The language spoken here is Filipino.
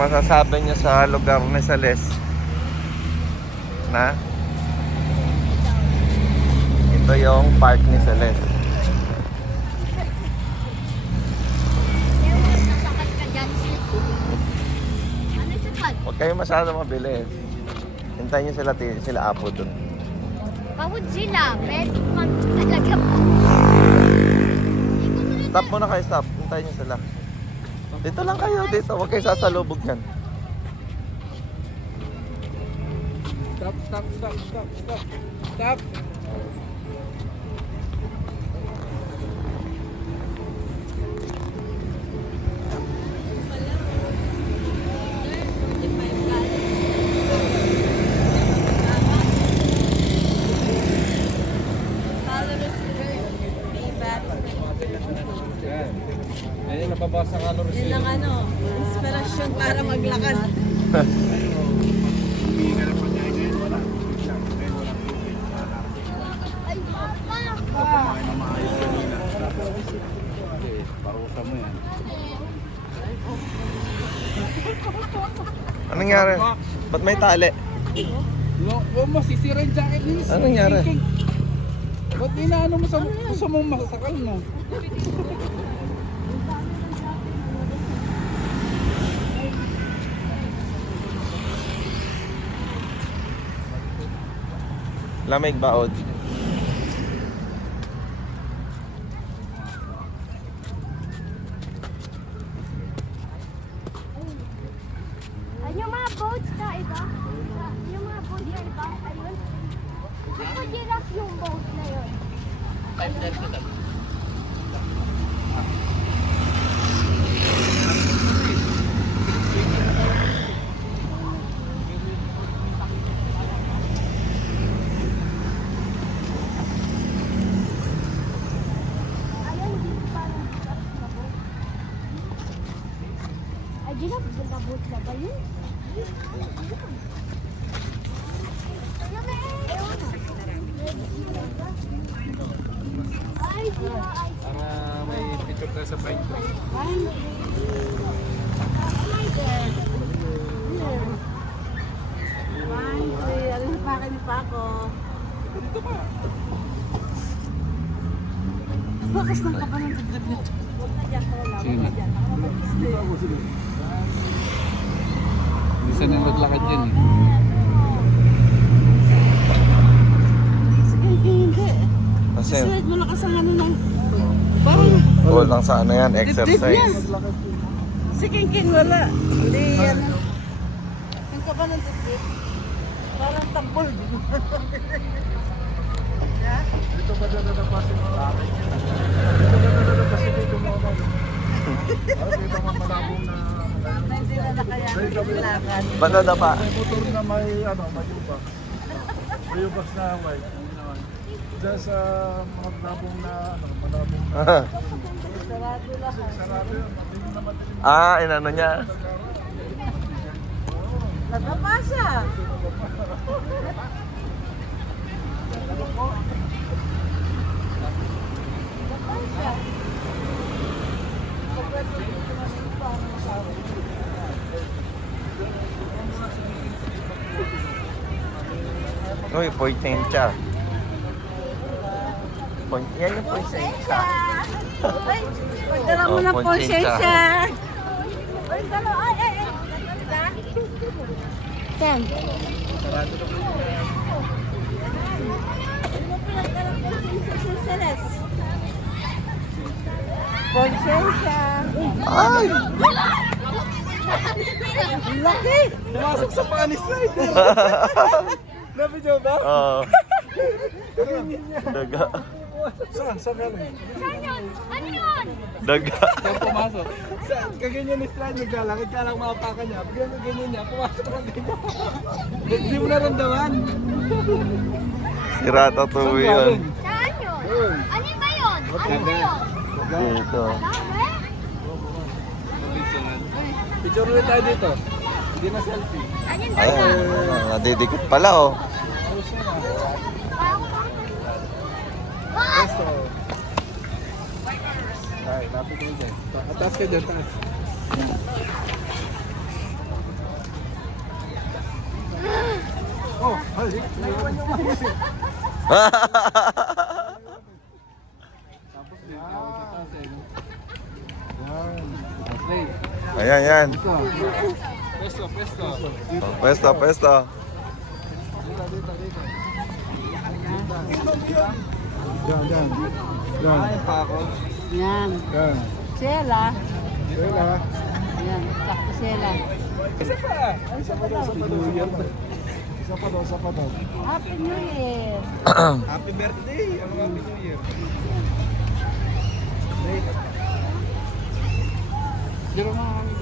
masasabi niyo sa lugar ni Celeste? Na? Ito yung park ni Celeste. Huwag kayo masyado mabilis. Hintayin niyo sila Apo dun. Pagod sila, pero kami talaga po. Stop muna kayo, stop. Hintayin niyo sila. Dito lang kayo, dito. Huwag kayo sasalubog yan. Stop, stop, stop, stop, stop. Stop. Ayun, nababasa ka ano rin. Yun lang ano, inspirasyon para maglakad. Parusa mo yan. Anong nangyari? Ba't may tali? No, masisira yung jacket niya. Anong nangyari? Ba't inaano mo sa gusto mong masakal mo? Lamig baod. Yung mga boats na iba, yung mga boats na iba, ayun. Gusto giraffe yung boat na yun. Ayun, dito parang giraffe na boat. Ay, giraffe na boat na ba yun? Ay, Para may picture tayo sa bike ko. Ano pa kayo pa ako? Bakas ng kaba ng dagdag na ito. Sige na. Hindi sana yung maglakad yan eh. Sige, hindi. Kasi Slide mo lakas ang ano ng... Parang... lang sa ano yan, exercise. Si King wala. Hindi yan. Ang kaba ng dagdag. Parang tambol. Dito ba dadadapasin mo sa akin? Dito ba dadadapasin dito mo ako? Para dito mga malabong na... Hindi na nakayanin yung lakad. Ba't nadapa? May motor na may ano, may ubas. May ubas na white. Ang ginawa. Diyan sa mga malabong na ano, malabong na... Sarado lahat. Sarado yun. Matiling na matiling. Ah, inano niya. Nadapa siya. Uy, pointensya. Yan yung pointensya. Pagdala mo Oh, ng konsensya. konsensya. Ay, dala. Ay. Saan? Sarado na po. Ano mo pinagdala ng konsensya sa Celeste? Konsensya. Ay! Laki! Pumasok sa panis rider. Nabidyo ba? Oo. Daga. Saan? Saan galing? Saan yun? Ano yun? Daga. Saan pumasok? Saan? Kaganyan ni slide, naglalakad ka lang makapakan niya. Bigyan ganyan niya, pumasok ka ganyan. Hindi mo naramdaman. Si Ratatouille yun. Saan yun? Ano ba yun? Ano ba yun? Dito. Dami? Picture ulit tayo dito. Hindi na selfie. Ano yung Ay, daga? nadidikit pala oh. Pesto. Ay, lapit mo dyan. Taas ka dyan, taas. Balik. Naiwan yung mami. Tapos din. Yan. Ayan, yan. Pesto, pesto. Oh, pwesto, pwesto. Dito. Yan. Yan. Yan. Yan. Sela. Sela. Yan. Sakto sela. Isa pa daw. Happy New Year. Happy birthday! Ano Happy New Year? Dito mga kami